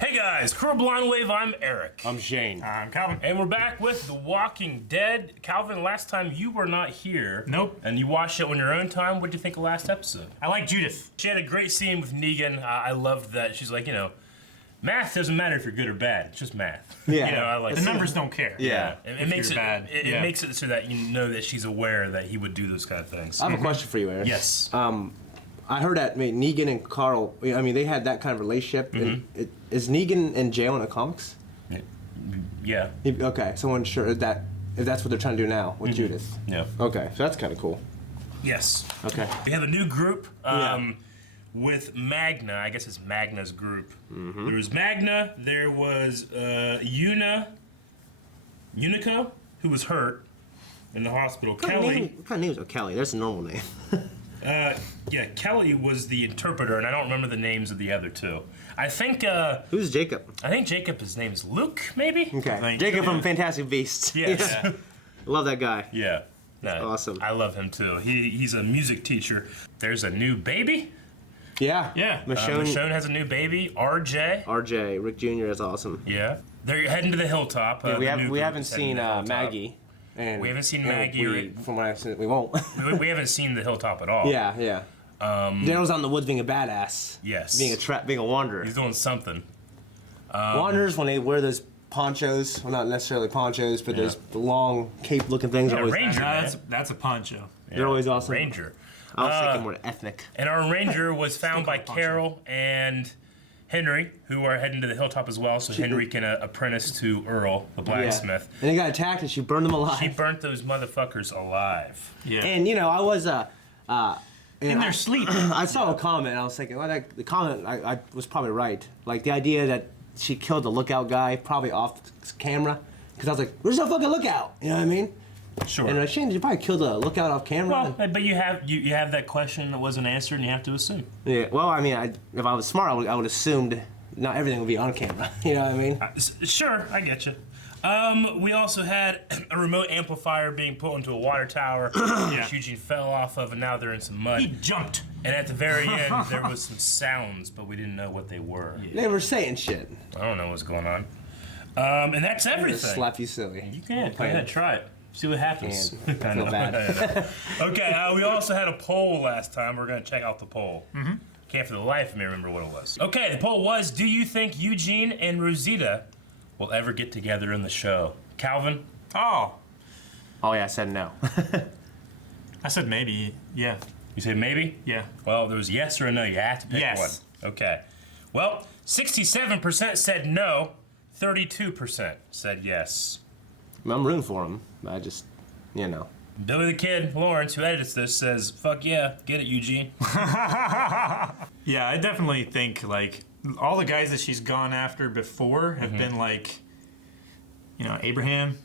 Hey guys, Crew Blind Wave, I'm Eric. I'm Shane. I'm Calvin. And we're back with The Walking Dead. Calvin, last time you were not here. Nope. And you watched it on your own time. What did you think of last episode? I like Judith. She had a great scene with Negan. I loved that. She's like, math doesn't matter if you're good or bad. It's just math. Yeah. I like The numbers don't care. Yeah. It makes it bad. It makes it so that you know that she's aware that he would do those kind of things. I have a question for you, Eric. Yes. I heard that Negan and Carl, they had that kind of relationship. And is Negan in jail in the comics? Yeah. Okay, so I'm sure if that's what they're trying to do now with Judith. Yeah. Okay, so that's kind of cool. Yes. Okay. We have a new group with Magna. I guess it's Magna's group. There was Magna. There was Unico, who was hurt in the hospital. Kelly. What kind of name is Kelly? That's a normal name. Kelly was the interpreter, and I don't remember the names of the other two. I think. Who's Jacob? I think Jacob. His name's Luke, maybe. Okay. Jacob from Fantastic Beasts. Yes. Yeah. Love that guy. Yeah. No, awesome. I love him too. He's a music teacher. There's a new baby. Yeah. Yeah. Michonne has a new baby. RJ. Rick Jr. is awesome. Yeah. They're heading to the Hilltop. We haven't seen Maggie. And we haven't seen Maggie. From what I've seen, we won't. we haven't seen the Hilltop at all. Yeah. Daryl's on the woods being a badass. Yes. Being a wanderer. He's doing something. Wanderers, when they wear those ponchos, well, not necessarily ponchos, but those long cape-looking things. Yeah, always, Ranger. That's a poncho. They're always awesome. Ranger. I was thinking more ethnic. And our Ranger was found by poncho. Carol and Henry, who are heading to the Hilltop as well, so Henry can apprentice to Earl, the blacksmith. Yeah. And they got attacked, and she burned them alive. She burnt those motherfuckers alive. Yeah. And I was in their sleep. I saw a comment, and I was thinking, well, the comment I was probably right. Like the idea that she killed the lookout guy probably off camera, because I was like, "Where's the fucking lookout?" You know what I mean? Sure. And Shane, you probably killed the lookout off camera. Well, but you have that question that wasn't answered, and you have to assume. Yeah. Well, if I was smart, I would assumed not everything would be on camera. You know what I mean? Sure, I get you. We also had a remote amplifier being put into a water tower, which Eugene fell off of, and now they're in some mud. He jumped. And at the very end, there was some sounds, but we didn't know what they were. They were saying shit. I don't know what's going on. And that's everything. Slap you silly. You can. Go ahead, try it. See what happens. I feel bad. Okay, we also had a poll last time. We're going to check out the poll. Can't for the life of me remember what it was. Okay, the poll was, do you think Eugene and Rosita will ever get together in the show? Calvin? Oh, Yeah, I said no. I said maybe. Yeah. You said maybe? Yeah. Well, there was yes or a no. You have to pick Yes. one. Okay. Well, 67% said no. 32% said yes. I'm rooting for him. I just, Billy the Kid, Lawrence, who edits this, says, fuck yeah, get it, Eugene. Yeah, I definitely think, all the guys that she's gone after before have been, Abraham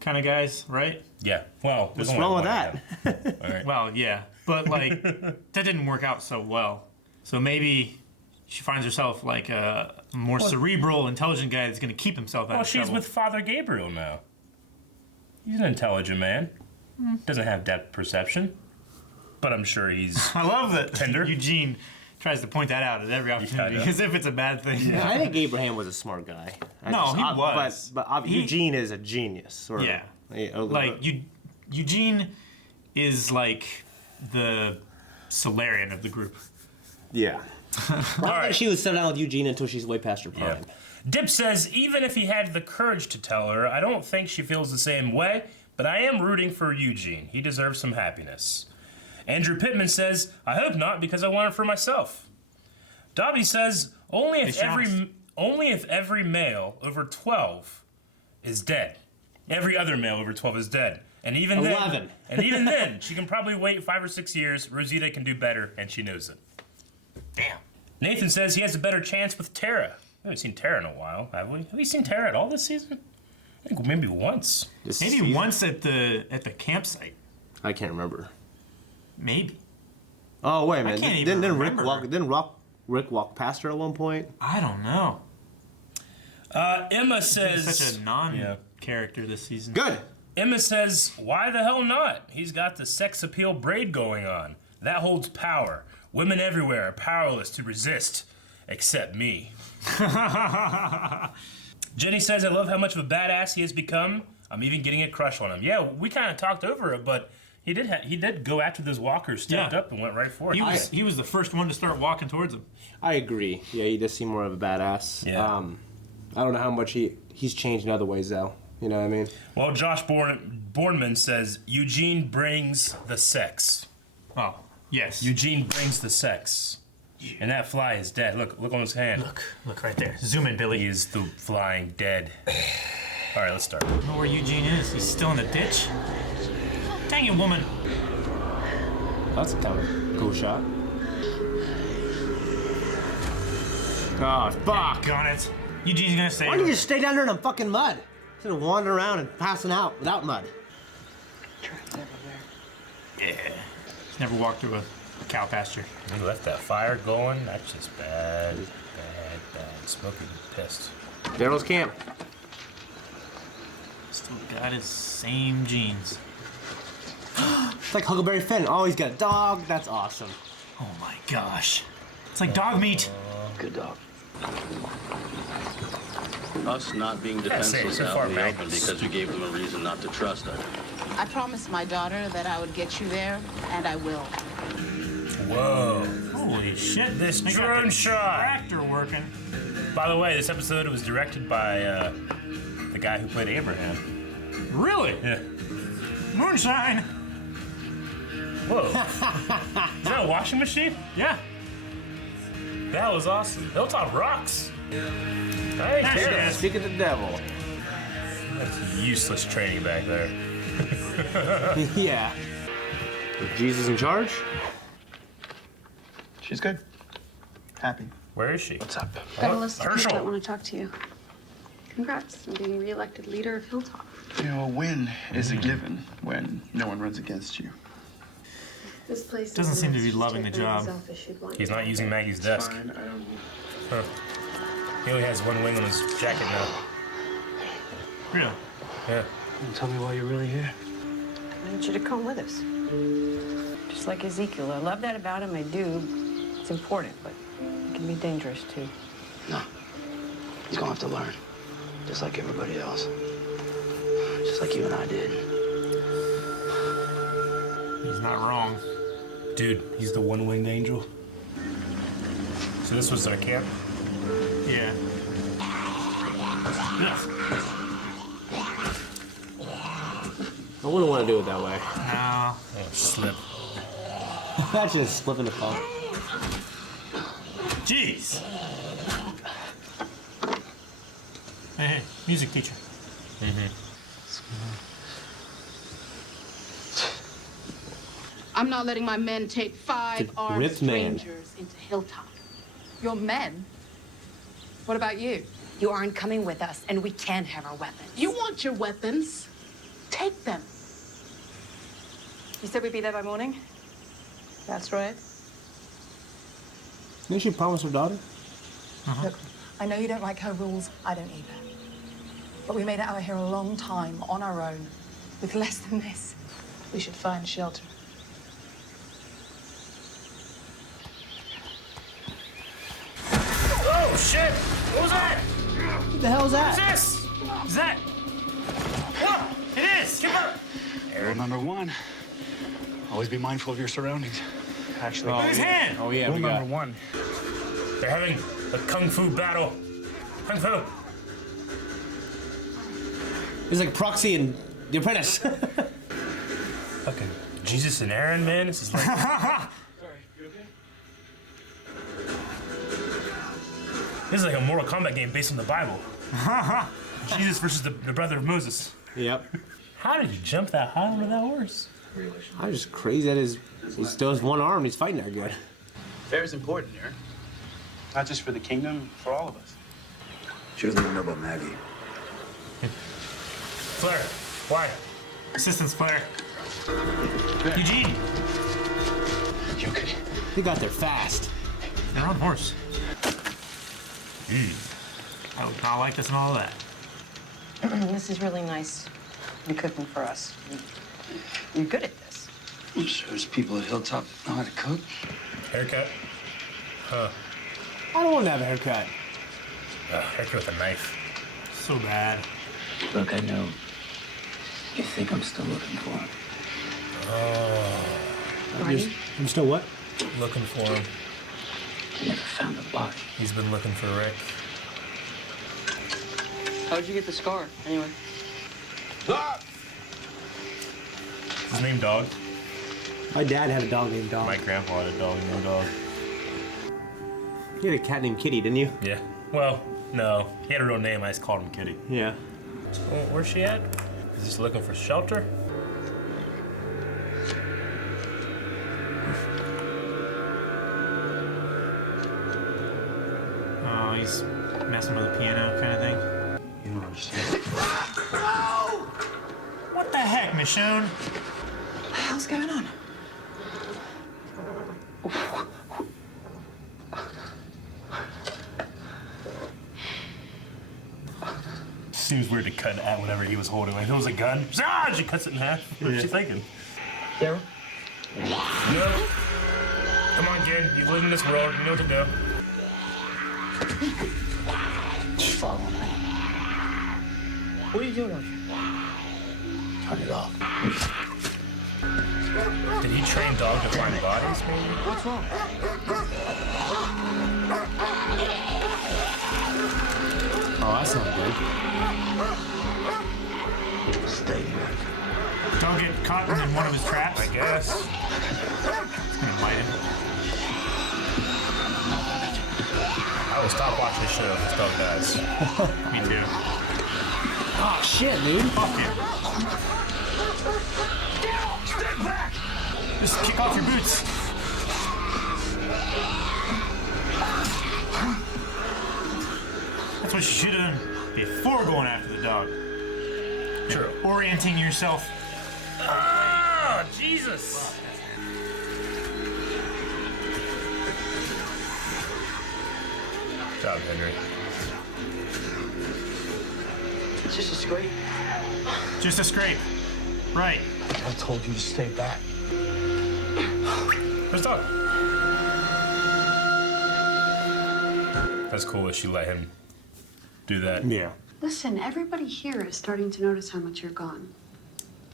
kind of guys, right? Yeah. Well, what's wrong with that? All right. Well, yeah. But, that didn't work out so well. So maybe she finds herself, a more cerebral, intelligent guy that's going to keep himself out of trouble. Well, she's with Father Gabriel now. He's an intelligent man. Doesn't have depth perception. But I'm sure he's I love that tender. Eugene tries to point that out at every opportunity, as if it's a bad thing. Yeah, I think Abraham was a smart guy. He was. But Eugene is a genius. Eugene is the Solarian of the group. Yeah. I don't think she would settle down with Eugene until she's way past her prime. Yeah. Dip says, even if he had the courage to tell her, I don't think she feels the same way, but I am rooting for Eugene. He deserves some happiness. Andrew Pittman says, I hope not, because I want it for myself. Dobby says, only if every male over 12 is dead. Every other male over 12 is dead. And even 11. then, she can probably wait 5 or 6 years. Rosita can do better, and she knows it. Damn. Nathan says he has a better chance with Tara. We haven't seen Tara in a while, have we? Have we seen Tara at all this season? I think maybe once. Maybe once at the campsite. I can't remember. Maybe. Oh wait a minute! I can't even remember. Didn't Rick walk past her at one point? I don't know. Emma says He's such a non-character this season. Good. Emma says, why the hell not? He's got the sex appeal braid going on. That holds power. Women everywhere are powerless to resist, except me. Jenny says, I love how much of a badass he has become. I'm even getting a crush on him. Yeah, we kind of talked over it, but he did go after those walkers, stepped up and went right for it. He was the first one to start walking towards him. I agree. Yeah, he does seem more of a badass. Yeah. I don't know how much he's changed in other ways, though. You know what I mean? Well, Josh Bornman says, Eugene brings the sex. Oh, yes. Eugene brings the sex. And that fly is dead. Look on his hand. Look right there. Zoom in, Billy. He is the flying dead. All right, let's start. I don't know where Eugene is. He's still in the ditch. Dang it, woman. That's a kind of cool shot. Oh, fuck. Got it. Eugene's gonna save Why don't her. you just stay down there in the fucking mud? Instead of wandering around and passing out without mud. Tracks everywhere. Yeah. He's never walked through a cow pasture. He left that fire going. That's just bad. Smokey pissed. Daryl's camp. Still got his same jeans. It's like Huckleberry Finn. Oh, he's got a dog. That's awesome. Oh my gosh. It's like dog meat. Good dog. Us not being defenseless out in the open because we gave them a reason not to trust us. I promised my daughter that I would get you there, and I will. Whoa. Holy shit. This They got drone the shot. Tractor working. By the way, this episode was directed by the guy who played Abraham. Really? Yeah. Moonshine. Whoa. Is that a washing machine? Yeah. That was awesome. Hilltop rocks. Hey, There she kid. is. Speak of the devil. That's useless training back there. Yeah. Is Jesus in charge? She's good. Happy. Where is she? What's up? Got a list of people Herschel. that want to talk to you. Congrats on being re-elected leader of Hilltop. You know, a win is a given when no one runs against you. This place Doesn't is seem to be nice, loving just the like job. selfish you'd want He's you not to. using Maggie's desk. Fine, I don't. Huh. He only has one wing on his jacket now. Really? Yeah. Tell me why you're really here. I want you to come with us. Just like Ezekiel. I love that about him, I do. It's important, but it can be dangerous too. No. He's gonna have to learn. Just like everybody else. Just like you and I did. He's not wrong. Dude, he's the one-winged angel. So this was their camp? Yeah. Ugh. I wouldn't want to do it that way. No. Oh, slip. That's just slipping the phone. Jeez. Hey, music teacher. I'm not letting my men take 5 The armed ripped man. strangers into Hilltop. Your men? What about you? You aren't coming with us, and we can't have our weapons. You want your weapons? Take them. You said we'd be there by morning? That's right. Didn't she promise her daughter? Look, I know you don't like her rules. I don't either. But we made it out here a long time on our own with less than this. We should find shelter. Oh, shit! What was that? What the hell is that? What's this? Is that? What? It is! Give her! Rule number 1, always be mindful of your surroundings. Actually, Look at his hand! Oh, yeah, rule we got number 1. They're having a kung fu battle. Kung fu. It's like Proxy and The Apprentice. Fucking Jesus and Aaron, man. This is like. This is like a Mortal Kombat game based on the Bible. Jesus versus the brother of Moses. Yep. How did you jump that high onto that horse? I was just crazy that he still has one arm. He's fighting that good. Fair is important here. Not just for the kingdom, for all of us. She doesn't even know about Maggie. Flair, why? Assistance player. Eugene! You could. He got there fast. They're on horse. I would not like this and all that. This is really nice. You cooking for us. You're good at this. I'm sure there's people at Hilltop know how to cook. Haircut? Huh. I don't want to have a haircut. Hit you with a knife. So bad. Look, I know you think I'm still looking for him. I'm still what? Looking for him. I never found a body. He's been looking for Rick. How'd you get the scar, anyway? His name Dog? My dad had a dog named Dog. My grandpa had a dog named Dog. You had a cat named Kitty, didn't you? Yeah. Well, no. He had a real name. I just called him Kitty. Yeah. Well, where's she at? Is he looking for shelter? Oh, he's messing with the piano kind of thing. You don't understand. What the heck, Michonne? What the hell's going on? Seems weird to cut at whatever he was holding. Like, if it was a gun, she cuts it in half. What's she thinking? Daryl? No. Come on, kid. You live in this world. You know what to do. Follow me. What are you doing out here? Turn it off. Did he train Dog to find bodies, maybe? What's wrong? Oh, that's not good. Stay here. Don't get caught in one of his traps. I guess. It's gonna bite him. I will stop watching this show if this dog dies. Me too. Oh, shit, dude. Fuck him. Just kick off your boots. That's what you should have done before going after the dog. True. Orienting yourself. Oh, Jesus! Good job, Henry. It's just a scrape. Just a scrape. Right. I told you to stay back. Where's Dog? That's cool that she let him do that. Yeah. Listen, everybody here is starting to notice how much you're gone.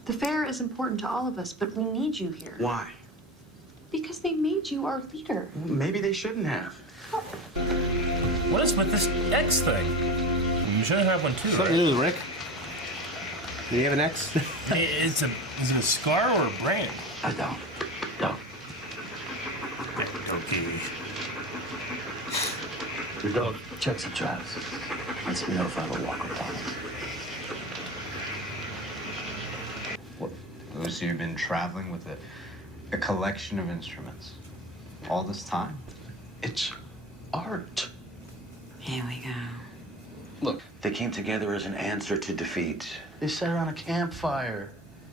The fair is important to all of us, but we need you here. Why? Because they made you our leader. Maybe they shouldn't have. What is with this X thing? You shouldn't have one too, Something to right? do with Rick? Do you have an X? Is it a scar or a brand? I don't. Don't. Okay. The dog checks the traps. Lets me know if I have a walk upon him. What? So you've been traveling with a collection of instruments all this time? It's art. Here we go. Look, they came together as an answer to defeat. They sat around a campfire.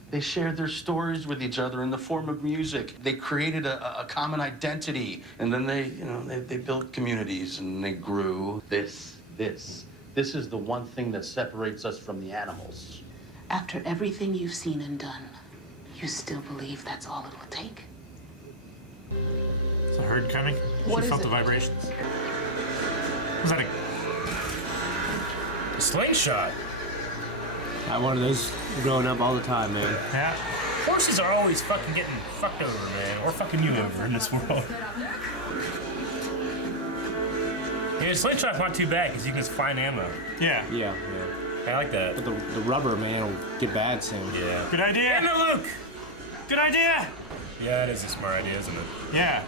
They shared their stories with each other in the form of music. They created a common identity, and then they built communities and they grew. This is the one thing that separates us from the animals. After everything you've seen and done, you still believe that's all it will take? Is a herd coming? What She is felt it? the vibrations. Was that A slingshot. I wanted those growing up all the time, man. Yeah. Horses are always fucking getting fucked over, man. Or fucking you over in this world. Yeah, slingshot's not too bad because you can just find ammo. Yeah. Yeah, I like that. But the rubber, man, will get bad soon. Yeah. Good idea. And the Luke! Good idea. Yeah, it is a smart idea, isn't it? Yeah.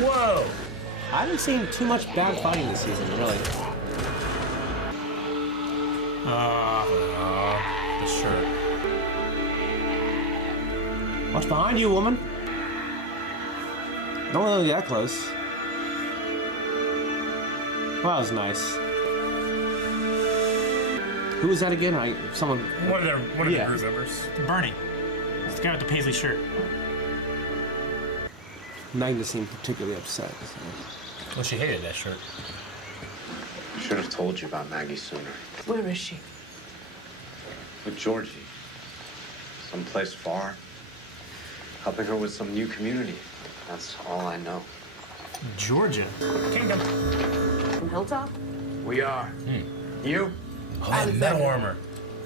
Whoa! I haven't seen too much bad fighting this season, really. The shirt. Watch behind you, woman. Don't really get that close. Well, that was nice. Who was that again? Someone. One of the group members. Bernie. It's the guy with the paisley shirt. Magda seemed particularly upset. So. Well, she hated that shirt. I should have told you about Maggie sooner. Where is she? With Georgie. Someplace far. Helping her with some new community. That's all I know. Georgia. Kingdom. From Hilltop? We are. You? Oh, that metal armor.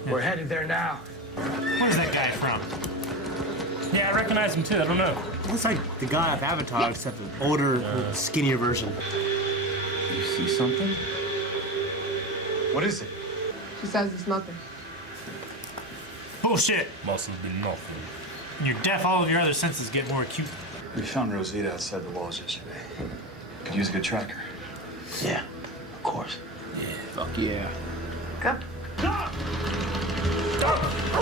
We're headed there now. Where's that guy from? Yeah, I recognize him too. I don't know. Looks like the guy off Avatar, except an older, skinnier version. You see something? What is it? She says it's nothing. Bullshit. Must have been nothing. You're deaf, all of your other senses get more acute. We found Rosita outside the walls yesterday. Could use a good tracker. Yeah, of course. Yeah. Fuck yeah. Go. Dog! Dog!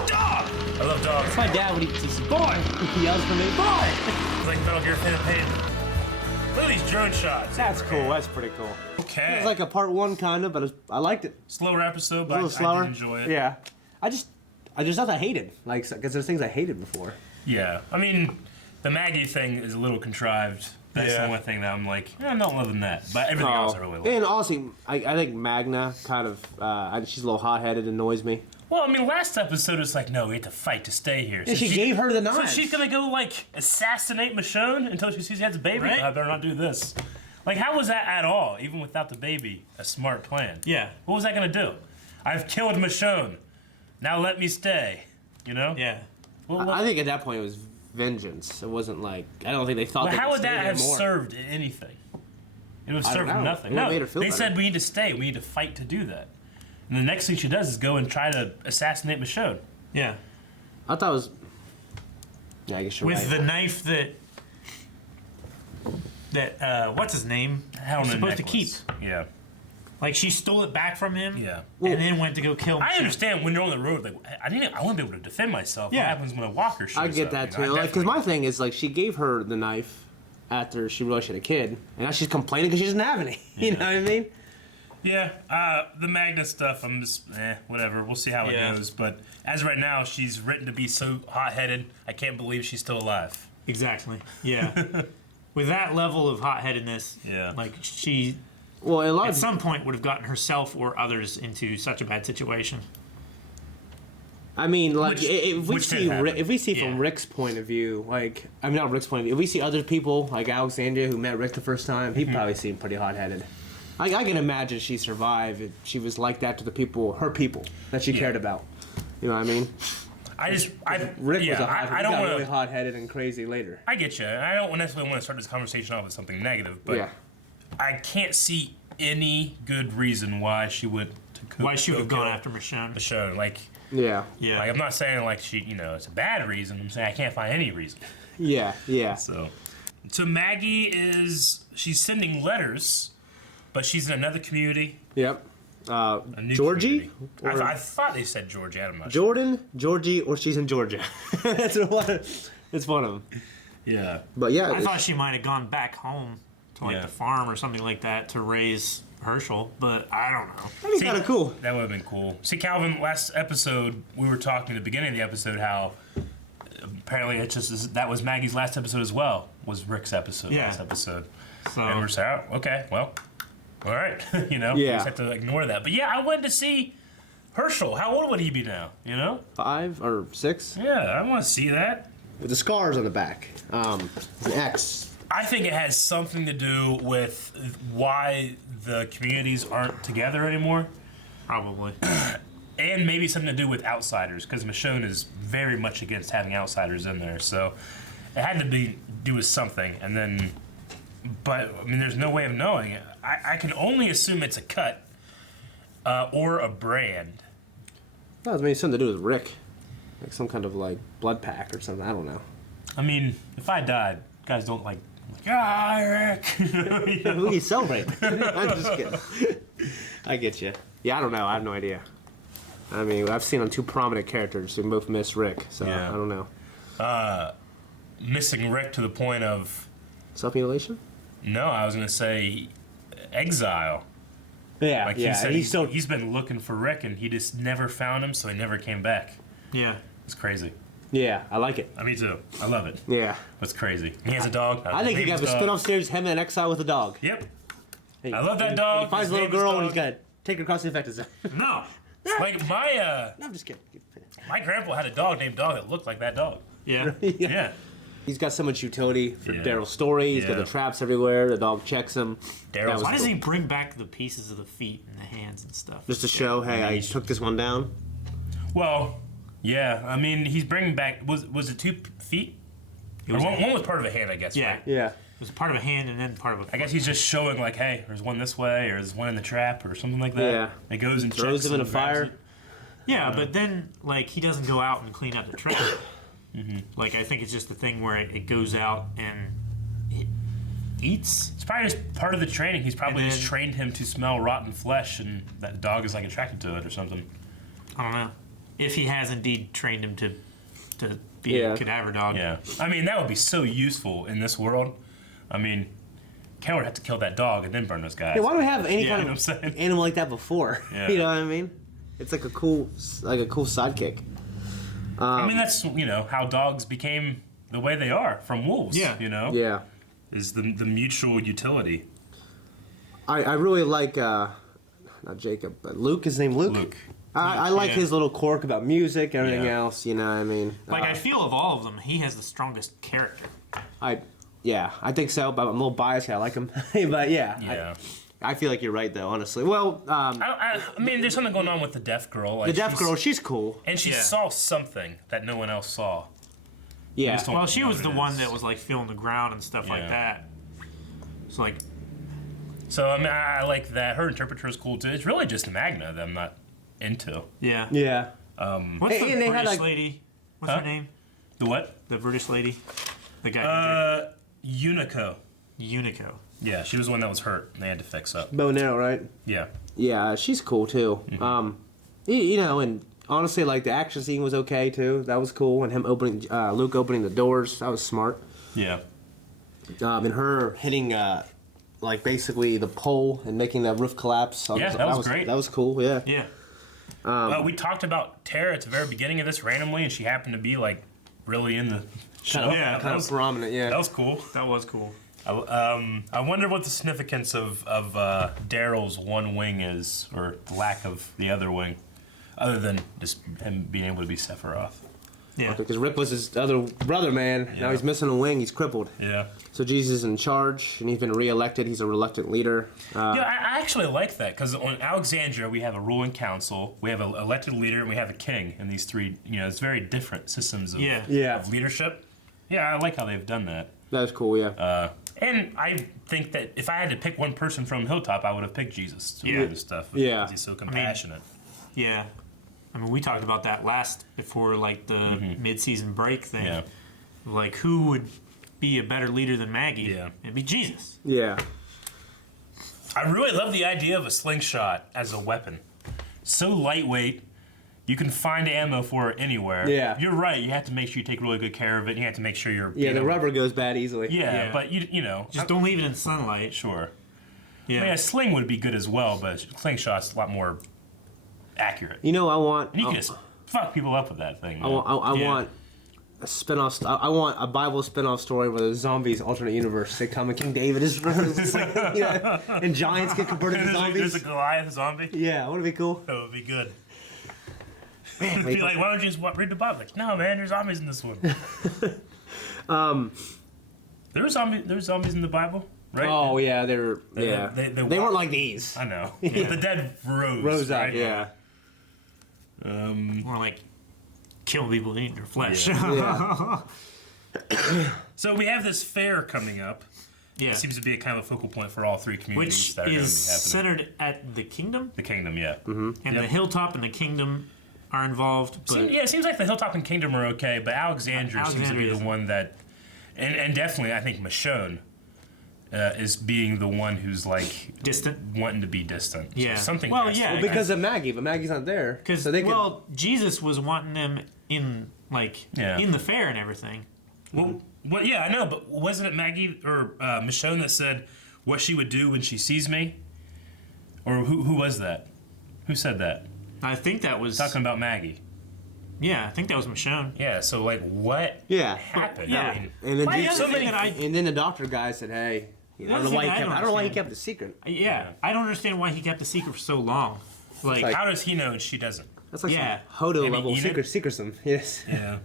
Dog! I love dogs. That's my dad when he just, boy! He yells for me, boy! It's like Metal Gear Phantom. Look at these drone shots. That's cool. That's pretty cool. Okay. It's like a part one kind of, but I liked it. Slower episode, A but little slower. I did enjoy it. Yeah. There's nothing I hated, like, because there's things I hated before. Yeah. I mean, the Maggie thing is a little contrived. That's the one thing that I'm like, I'm not loving that. But everything else I really like. And honestly, I think Magna kind of, she's a little hot-headed, annoys me. Well, I mean, last episode was like, no, we have to fight to stay here. And she gave her the knife. So she's gonna go like assassinate Michonne until she sees he has a baby. Right? I better not do this. Like, how was that at all, even without the baby, a smart plan? Yeah. What was that gonna do? I've killed Michonne. Now let me stay. You know? Yeah. Well, I think at that point it was vengeance. It wasn't like, I don't think they thought Well, they how could would stay that there have more. served anything? It would I serve don't know. nothing. It No, made her feel they better. said we need to stay. We need to fight to do that. And the next thing she does is go and try to assassinate Michonne. Yeah. I thought it was... Yeah, I guess you're With right. the knife that what's his name? Hell, was supposed to keep. Yeah. Like she stole it back from him. Yeah. And then went to go kill him. I understand when you're on the road, like I want to be able to defend myself. Yeah. What happens when a walker shoots I get up, that you know? too. I Like, because definitely- my thing is, like, she gave her the knife after she realized she had a kid, and now she's complaining because she doesn't have any. You know what I mean? Yeah, the Magna stuff, I'm just, whatever. We'll see how it goes. But as of right now, she's written to be so hot-headed, I can't believe she's still alive. Exactly. Yeah. With that level of hot-headedness, like she, well, at some point would have gotten herself or others into such a bad situation. I mean, like, Which- if we which see did happen. if we see from Rick's point of view, like, I mean, not Rick's point of view, if we see other people, like Alexandria, who met Rick the first time, he'd probably seem pretty hot-headed. I can imagine she survived if she was like that to the people, her people, that she cared about. You know what I mean? Rick was I don't want really hot-headed and crazy later. I get you. I don't necessarily want to start this conversation off with something negative, but Yeah. I can't see any good reason why she would. Why she would have gone after Michonne. Michonne, like. Yeah. Yeah. Like, I'm not saying like she, it's a bad reason. I'm saying I can't find any reason. Yeah. Yeah. So Maggie she's sending letters, but she's in another community. Yep. A new Georgie? community. I thought they said Georgia. I'm not Jordan, Georgie, or she's in Georgia. It's one of them. Yeah. But yeah. I thought she might have gone back home to like the farm or something like that to raise Herschel, but I don't know. That'd be kind of cool. That would have been cool. See, Calvin, last episode, we were talking at the beginning of the episode how apparently that was Maggie's last episode as well, was Rick's episode, last episode. So, and we're saying, oh, okay, well, all right. We Yeah. just have to ignore that. But yeah, I wanted to see Herschel. How old would he be now, 5 or 6? Yeah, I want to see that. With the scars on the back. An X. I think it has something to do with why the communities aren't together anymore. Probably. And maybe something to do with outsiders, because Michonne is very much against having outsiders in there. So it had to do with something. And then, but I mean, there's no way of knowing. I can only assume it's a cut or a brand. That was maybe something to do with Rick. Like some kind of like blood pack or something. I don't know. I mean, if I died, guys don't like Rick. Who do you celebrate? I'm just kidding. I get you. Yeah, I don't know. I have no idea. I mean, I've seen on 2 prominent characters who both miss Rick, so I don't know. Missing Rick to the point of self-mutilation? No, I was gonna say exile. Yeah, like he said, he's been looking for Rick and he just never found him, so he never came back. Yeah, it's crazy. Yeah, I like it. Me too. I love it. Yeah, it's crazy. He has a dog. I think he got the spin-off series, him in exile with a dog. Yep. I love that dog. He finds a little girl and he's got to take her across the infected zone. No. Like my No, I'm just kidding. My grandpa had a dog named Dog that looked like that dog. Yeah. Yeah. He's got so much utility for Daryl's story. He's got the traps everywhere. The dog checks him. Why doesn't he bring back the pieces of the feet and the hands and stuff? Just to show, hey, I took this one down? Well, yeah. I mean, he's bringing back... Was it 2 feet? One was part of a hand, I guess, yeah. right? Yeah. It was part of a hand and then part of a foot. I guess he's just showing, like, hey, there's one this way, or there's one in the trap, or something like that. Yeah. It goes and throws him in a fire. Yeah, but then, like, he doesn't go out and clean out the trap. Like, I think it's just the thing where it goes out and it eats. It's probably just part of the training. He's probably just trained him to smell rotten flesh, and that dog is, like, attracted to it or something. I don't know. If he has indeed trained him to be a cadaver dog. Yeah. I mean, that would be so useful in this world. I mean, Ken would have to kill that dog and then burn those guys. Yeah, why do we have any kind of animal like that before? Yeah. You know what I mean? It's like a cool sidekick. I mean, that's, how dogs became the way they are from wolves, Yeah. Is the mutual utility. I really like, not Jacob, but Luke, his name Luke? Luke. I like his little quirk about music, everything else, you know what I mean? Like, I feel of all of them, he has the strongest character. I think so, but I'm a little biased. I like him. But yeah. I feel like you're right, though, honestly. Well, I mean, there's something going on with the deaf girl. Like, the deaf girl, she's cool. And she saw something that no one else saw. Yeah. Well, she was the one that was, like, feeling the ground and stuff like that. It's like... So, I mean, I like that. Her interpreter is cool, too. It's really just Magna that I'm not into. Yeah. Yeah. What's the British lady? What's her name? The what? The British lady? The guy. Unico. Unico. Yeah, she was the one that was hurt, and they had to fix up. Bow and arrow, right? Yeah. Yeah, she's cool, too. And honestly, like, the action scene was okay, too. That was cool. And him Luke opening the doors, that was smart. Yeah. And her hitting, like, basically the pole and making that roof collapse. Yeah, that was great. That was cool, yeah. Yeah. We talked about Tara at the very beginning of this randomly, and she happened to be, like, really in the show. Kind of prominent, yeah. That was cool. That was cool. I wonder what the significance of Daryl's one wing is, or the lack of the other wing, other than just him being able to be Sephiroth. Yeah. Because Rick was his other brother, man. Yeah. Now he's missing a wing. He's crippled. Yeah. So Jesus is in charge, and he's been reelected. He's a reluctant leader. I actually like that, because on Alexandria, we have a ruling council, we have an elected leader, and we have a king. And these three, it's very different systems of leadership. Yeah, I like how they've done that. That's cool, yeah. And I think that if I had to pick one person from Hilltop, I would have picked Jesus to do this stuff. Because he's so compassionate. Yeah. I mean, we talked about that before, like, the mid-season break thing. Yeah. Like, who would be a better leader than Maggie? Yeah. It'd be Jesus. Yeah. I really love the idea of a slingshot as a weapon. So lightweight, you can find ammo for it anywhere. Yeah. You're right, you have to make sure you take really good care of it, and you have to make sure you're... Yeah, the rubber goes bad easily. Yeah, but you know... Just don't leave it in sunlight. Sure. Yeah. I mean, a sling would be good as well, but a slingshot's a lot more accurate. You know, I want... And you can just fuck people up with that thing. I want a spin-off... I want a Bible spin-off story where the zombies alternate universe. They come and King David is... like, and giants get converted to zombies. There's a Goliath zombie? Yeah, wouldn't it be cool? That would be good. Man, be like, why don't you just read the Bible? Like, no, man, there's zombies in this one. There were zombies in the Bible, right? Oh yeah, they weren't like these. I know. The dead rose up, right? yeah. More like kill people and eat their flesh. Yeah. So we have this fair coming up. Yeah. It seems to be a kind of a focal point for all three communities Which that are going to be is happening. centered at the kingdom. The kingdom, yeah. And the Hilltop and the kingdom are involved. But It seems like the Hilltop and Kingdom are okay, but Alexandria seems to be the one that, and definitely I think Michonne is being the one who's like distant, wanting to be distant. Yeah. So something. Well, because of Maggie, but Maggie's not there. Because Jesus was wanting them in in the fair and everything. Well, yeah, I know, but wasn't it Maggie or Michonne that said what she would do when she sees me? Or who was that? Who said that? I think that was... Talking about Maggie. Yeah, I think that was Michonne. Yeah, so, what happened? Yeah. I mean, and then the doctor guy said, hey, I don't know why he kept it secret. Yeah, I don't understand why he kept the secret for so long. Like how does he know and she doesn't? That's like Hodo level secretism. Yes. Yeah.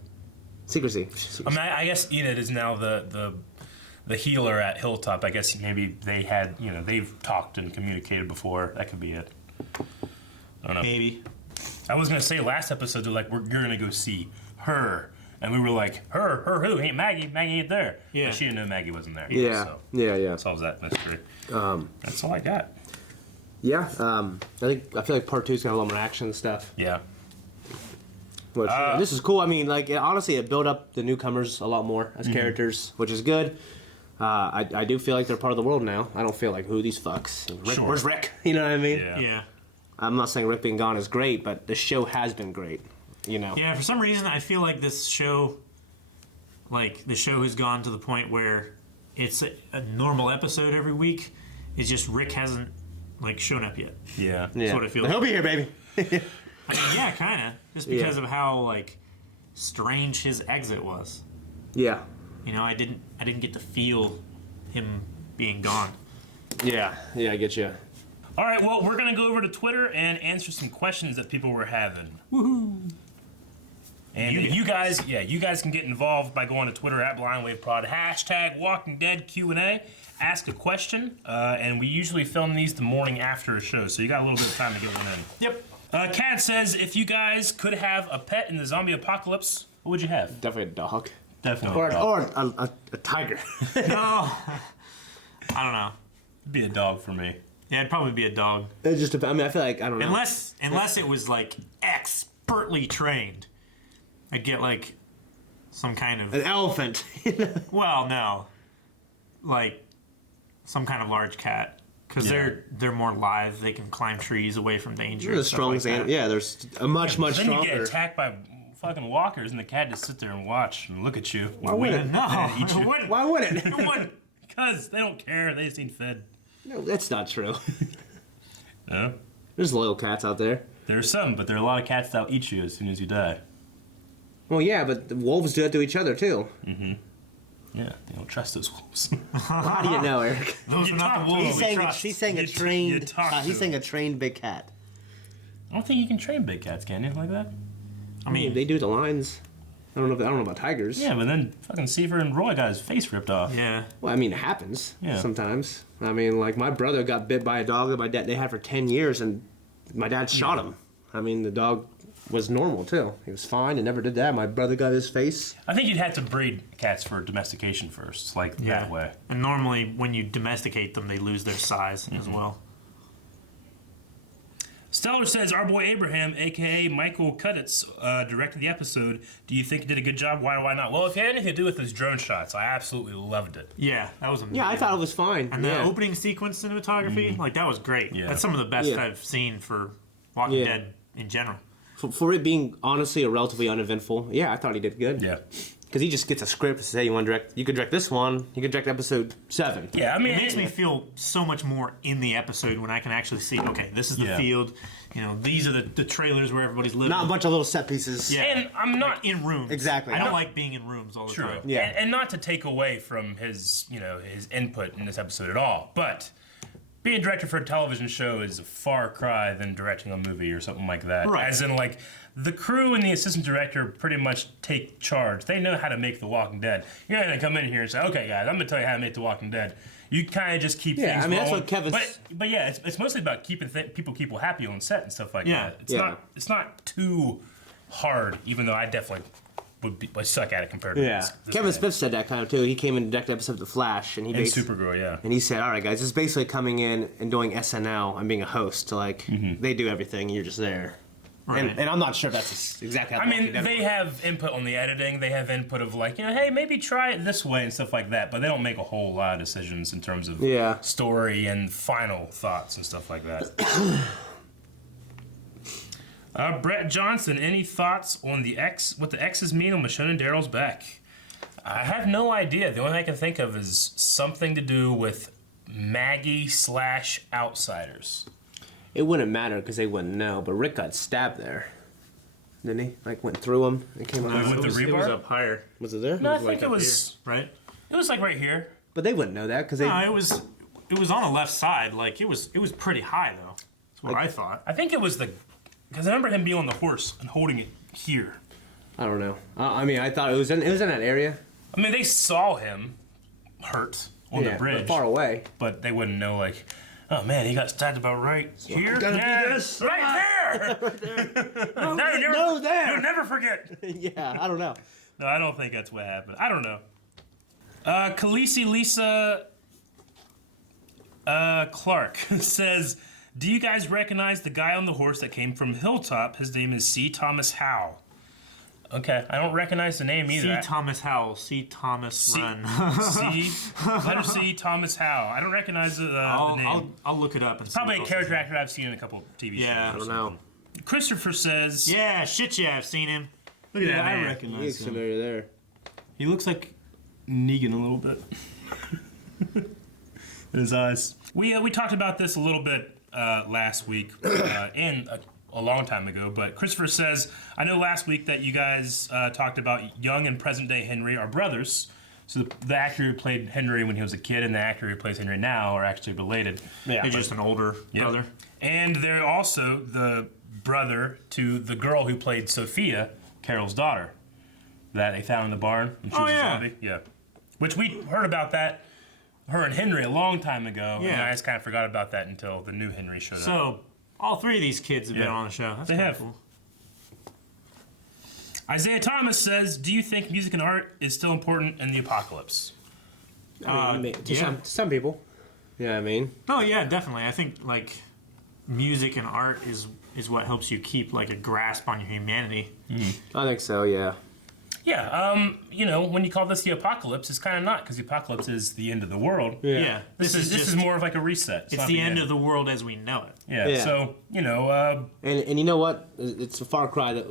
Secrecy. I mean, I guess Enid is now the healer at Hilltop. I guess maybe they had, they've talked and communicated before. That could be it. I don't know. Maybe. I was gonna say last episode they're like, you're gonna go see her, and we were like, her who? Ain't Maggie? Maggie ain't there. Yeah. But she didn't know Maggie wasn't there. Yeah. So Yeah. solves that mystery. That's all I got. Yeah. I feel like part 2's got a lot more action and stuff. Yeah. Which, this is cool. I mean, like, honestly, it built up the newcomers a lot more as characters, which is good. I do feel like they're part of the world now. I don't feel like, who these fucks? Rick, Sure. Where's Rick? You know what I mean? Yeah. I'm not saying Rick being gone is great, but the show has been great. Yeah, for some reason, I feel like this show, the show has gone to the point where it's a normal episode every week. It's just Rick hasn't, shown up yet. Yeah. That's what it feels But he'll like. be here, baby. I mean, yeah, kind of. Just because of how, strange his exit was. Yeah. I didn't get to feel him being gone. Yeah, I get you. All right, well, we're going to go over to Twitter and answer some questions that people were having. Woohoo! And you guys can get involved by going to Twitter at BlindWaveProd, hashtag Walking Dead Q&A, ask a question, and we usually film these the morning after a show, so you got a little bit of time to get one in. Yep. Kat says, if you guys could have a pet in the zombie apocalypse, what would you have? Definitely a dog. Definitely Or, a dog. or a tiger. No. I don't know. It'd be a dog for me. Yeah, it'd probably be a dog. It just I mean, I feel like, I don't know. Unless it was, expertly trained. I'd get, some kind of... An elephant. Well, no. Some kind of large cat. Because they're more lithe. They can climb trees away from danger. There's strong there's a much Then stronger. you get attacked by fucking walkers, and the cat just sit there and watch and look at you. Why would it? No, and eat you. Why would it? It wouldn't. Because they don't care. They just ain't fed. No, that's not true. No? There's loyal cats out there. There are some, but there are a lot of cats that'll eat you as soon as you die. Well, yeah, but the wolves do that to each other, too. Mm-hmm. Yeah, they don't trust those wolves. Well, how do you know, Eric? Those are not the wolves we trust. He's saying a trained big cat. I don't think you can train big cats, can you? Like that? I mean, they do the lines. I don't know about tigers. Yeah, but then fucking Seaver and Roy got his face ripped off. Yeah. Well, I mean, it happens Yeah. sometimes. I mean, my brother got bit by a dog that my dad they had for 10 years, and my dad shot him. I mean, the dog was normal, too. He was fine and never did that. My brother got his face. I think you'd have to breed cats for domestication first, that way. And normally, when you domesticate them, they lose their size as well. Stellar says, our boy Abraham, a.k.a. Michael Cuditz, directed the episode. Do you think he did a good job? Why not? Well, if it had anything to do with those drone shots, I absolutely loved it. Yeah, that was amazing. Yeah, I thought it was fine. And the opening sequence cinematography, that was great. Yeah. That's some of the best I've seen for Walking Dead in general. For it being, honestly, a relatively uneventful, I thought he did good. Yeah. Because he just gets a script and says, hey, you can direct this one, you can direct episode 7. Yeah, I mean... It makes me feel so much more in the episode when I can actually see, okay, this is the field, these are the trailers where everybody's living. Not a bunch of little set pieces. Yeah. And I'm not... in rooms. Exactly. I don't like being in rooms all the time. Yeah. And not to take away from his, his input in this episode at all, but... being a director for a television show is a far cry than directing a movie or something like that. Right. As in, the crew and the assistant director pretty much take charge. They know how to make The Walking Dead. You're not going to come in here and say, okay, guys, I'm going to tell you how to make The Walking Dead. You kind of just keep things I mean, rolling. that's what Kevin's... But yeah, it's mostly about keeping people happy on set and stuff like that. It's not too hard, even though I definitely would suck at it compared to this Kevin guy. Smith said that kind of too. He came and directed episode of The Flash, and Supergirl, and he said, "All right, guys, it's basically coming in and doing SNL and being a host. They do everything, and you're just there." Right. And I'm not sure that's exactly how. I mean, they have input on the editing. They have input of hey, maybe try it this way and stuff like that. But they don't make a whole lot of decisions in terms of story and final thoughts and stuff like that. Brett Johnson, any thoughts on what the X's mean on Michonne and Daryl's back? I have no idea. The only thing I can think of is something to do with Maggie/outsiders. It wouldn't matter because they wouldn't know. But Rick got stabbed there, didn't he? Went through him and came out. With the rebar? It was up higher. Was it there? No, I think it was here, right. It was right here. But they wouldn't know that because they. No, it was on the left side. It was pretty high though. That's what I thought. I think it was because I remember him being on the horse and holding it here. I don't know. I mean, I thought it was in that area. I mean, they saw him hurt on the bridge, but far away. but they wouldn't know like, oh man, he got stabbed about right here. gotta do Yeah, this. right there. Right there. No, there. You'll never forget. Yeah, I don't know. No, I don't think that's what happened. I don't know. Khaleesi Lisa Clark says, do you guys recognize the guy on the horse that came from Hilltop? His name is C. Thomas Howe. Okay, I don't recognize the name either. C. Thomas Howell. C. Thomas Run. Letter C. Thomas Howe. I don't recognize the name. I'll look it up. And Probably a character actor I've seen in a couple TV shows. Yeah, I don't know. Christopher says, yeah, shit, yeah, I've seen him. Look at that man. I recognize He's him. familiar there. He looks like Negan a little bit. In his eyes. We talked about this a little bit last week and a long time ago, but Christopher says, I know last week that you guys talked about young and present day Henry are brothers. So the actor who played Henry when he was a kid and the actor who plays Henry now are actually related. Yeah, he's just an older brother. And they're also the brother to the girl who played Sophia, Carol's daughter, that they found in the barn. And she was a zombie. Yeah. Which we heard about that, her and Henry, a long time ago. Yeah. And I just kind of forgot about that until the new Henry showed up. So, all three of these kids have been on the show. That's they have. Cool. Isaiah Thomas says, do you think music and art is still important in the apocalypse? To some people. Yeah, I mean. Oh, yeah, definitely. I think, like, music and art is what helps you keep, like, a grasp on your humanity. I think so, yeah. Yeah, when you call this the apocalypse, it's kind of not, because the apocalypse is the end of the world. Yeah. This is more of like a reset. It's the end of the world as we know it. Yeah. So, and you know what? It's a far cry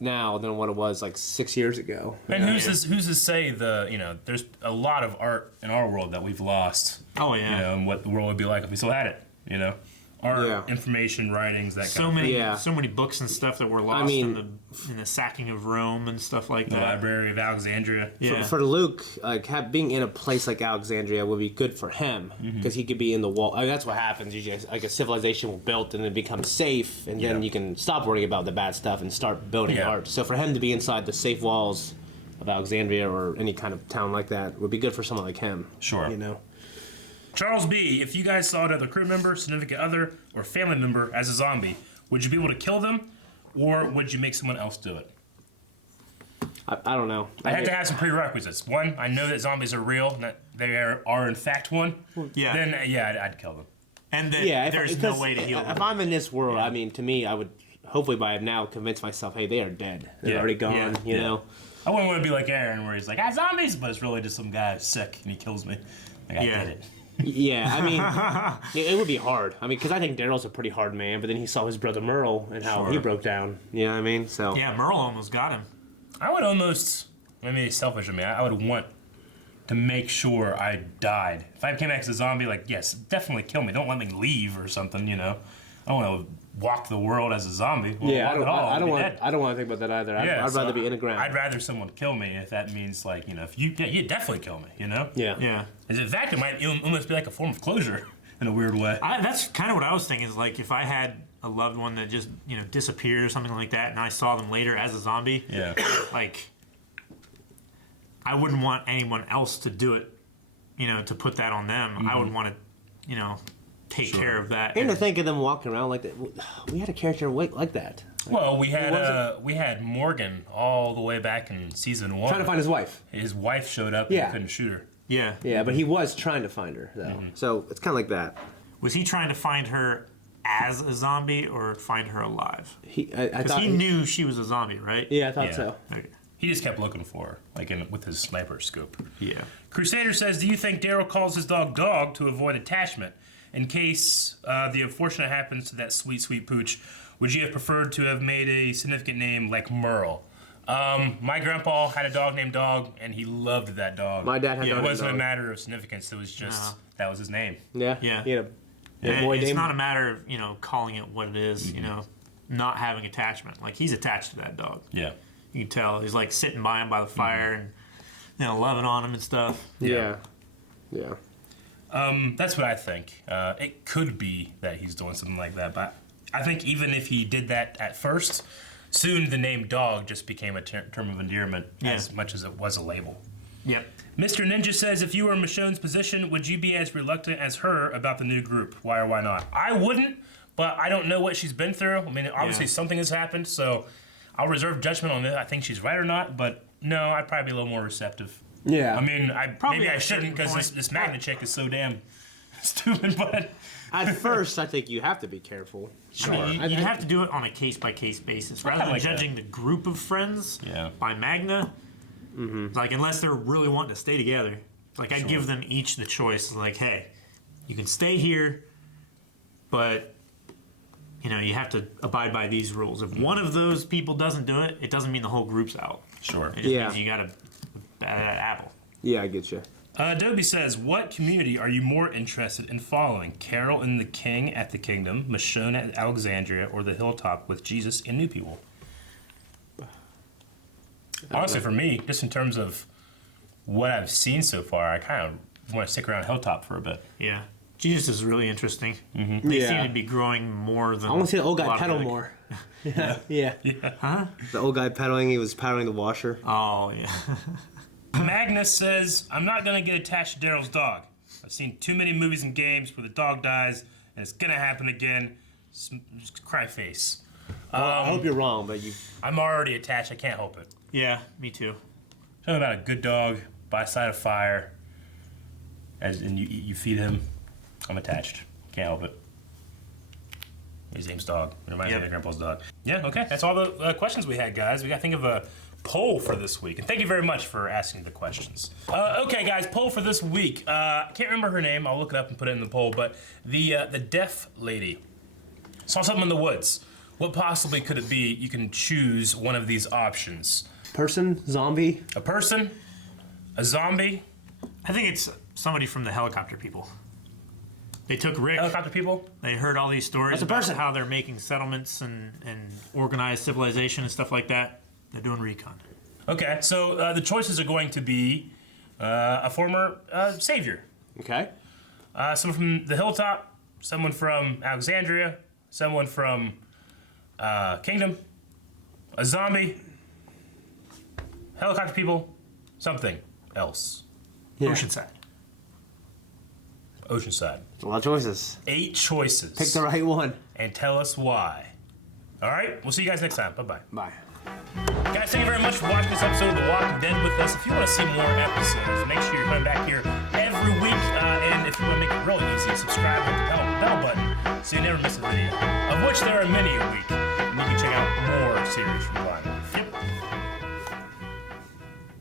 now than what it was like 6 years ago. And who's to say there's a lot of art in our world that we've lost. Oh, yeah. And what the world would be like if we still had it, Art, information, writings, that kind of thing. So many books and stuff that were lost in the sacking of Rome and stuff like that. The Library of Alexandria. Yeah. For Luke, being in a place like Alexandria would be good for him because he could be in the wall. I mean, that's what happens. You just like a civilization will built and it becomes safe, and then you can stop worrying about the bad stuff and start building art. So for him to be inside the safe walls of Alexandria or any kind of town like that would be good for someone like him. Sure. Charles B., if you guys saw another crew member, significant other, or family member as a zombie, would you be able to kill them, or would you make someone else do it? I don't know. I had to have some prerequisites. One, I know that zombies are real, and that they are in fact one. Yeah. Then, I'd kill them. And there's no way to heal them. If I'm in this world, I mean, to me, I would hopefully by now convince myself, hey, they are dead. They're already gone, you know? I wouldn't want to be like Aaron, where he's like, zombies, but it's really just some guy who's sick, and he kills me. Like, I did it. Yeah, I mean, it would be hard. I mean, because I think Daryl's a pretty hard man, but then he saw his brother Merle and how he broke down. You know what I mean? So yeah, Merle almost got him. I would almost, maybe selfish of me, I would want to make sure I died. If I came back as a zombie, like, yes, definitely kill me. Don't let me leave or something, I don't want to walk the world as a zombie. I don't want to think about that either. I'd rather be in the ground. I'd rather someone kill me if that means like if you definitely kill me. Yeah. And in fact, it might almost be like a form of closure in a weird way. That's kind of what I was thinking. Is like if I had a loved one that just disappeared or something like that, and I saw them later as a zombie. Yeah. Like I wouldn't want anyone else to do it. To put that on them. Mm-hmm. I would want to take care of that. And to think of them walking around like that. We had a character like that. Well, we had Morgan all the way back in season 1. Trying to find his wife. His wife showed up and he couldn't shoot her. Yeah. Yeah, but he was trying to find her, though. Mm-hmm. So it's kind of like that. Was he trying to find her as a zombie or find her alive? I thought he knew she was a zombie, right? Yeah, I thought so. Okay. He just kept looking for her, with his sniper scope. Yeah. Crusader says, do you think Daryl calls his dog Dog to avoid attachment? In case the unfortunate happens to that sweet, sweet pooch, would you have preferred to have made a significant name like Merle? My grandpa had a dog named Dog, and he loved that dog. My dad had a dog named Dog. It wasn't a matter of significance. It was just, that was his name. Yeah. Yeah. He had it's not a matter of, calling it what it is, not having attachment. Like, he's attached to that dog. Yeah. You can tell. He's, like, sitting by him by the fire and, loving on him and stuff. Yeah. Yeah. That's what I think. It could be that he's doing something like that, but I think even if he did that at first, Soon the name dog just became a term of endearment as much as it was a label. Yep. Mr. Ninja says, if you were in Michonne's position, would you be as reluctant as her about the new group? Why or why not? I wouldn't, but I don't know what she's been through. I mean, obviously something has happened, so I'll reserve judgment on it. I think she's right or not, but no, I'd probably be a little more receptive. Yeah. I mean, maybe I shouldn't because this Magna chick is so damn stupid, but... At first, I think you have to be careful. Sure. I mean, you have to do it on a case-by-case basis. Rather than judging the group of friends by Magna, like, unless they're really wanting to stay together, like, I'd give them each the choice, like, hey, you can stay here, but, you know, you have to abide by these rules. If one of those people doesn't do it, it doesn't mean the whole group's out. Sure. It just means you got a bad apple. Yeah, I get you. Adobe says, what community are you more interested in following? Carol and the King at the Kingdom, Michonne at Alexandria, or the Hilltop with Jesus and new people? Honestly, for me, just in terms of what I've seen so far, I kind of want to stick around Hilltop for a bit. Yeah. Jesus is really interesting. They seem to be growing more than... I want to see the old guy pedal more. Yeah. Huh? The old guy pedaling, he was paddling the washer. Oh, yeah. Magnus says, I'm not going to get attached to Daryl's dog. I've seen too many movies and games where the dog dies, and it's going to happen again. Just cry face. Well, I hope you're wrong, but you... I'm already attached. I can't help it. Yeah, me too. Something about a good dog by side of fire, and you feed him. I'm attached. Can't help it. His name's dog. It reminds me of my grandpa's dog. Yeah, okay. That's all the questions we had, guys. We got to think of a poll for this week. And thank you very much for asking the questions. Okay, guys, poll for this week. I can't remember her name. I'll look it up and put it in the poll. But the deaf lady saw something in the woods. What possibly could it be? You can choose one of these options. Person? Zombie? A person? A zombie? I think it's somebody from the helicopter people. They took Rick. Helicopter people? They heard all these stories about how they're making settlements and organized civilization and stuff like that. They're doing recon. Okay, so the choices are going to be a former savior. Okay. Someone from the Hilltop, someone from Alexandria, someone from Kingdom, a zombie, helicopter people, something else. Yeah. Oceanside. Oceanside. A lot of choices. 8 choices. Pick the right one. And tell us why. All right, we'll see you guys next time. Bye-bye. Bye. Guys, thank you very much for watching this episode of The Walking Dead with us. If you want to see more episodes, make sure you're coming back here every week. And if you want to make it really easy, subscribe with the bell button so you never miss a video, of which there are many a week. And you can check out more series from Blind.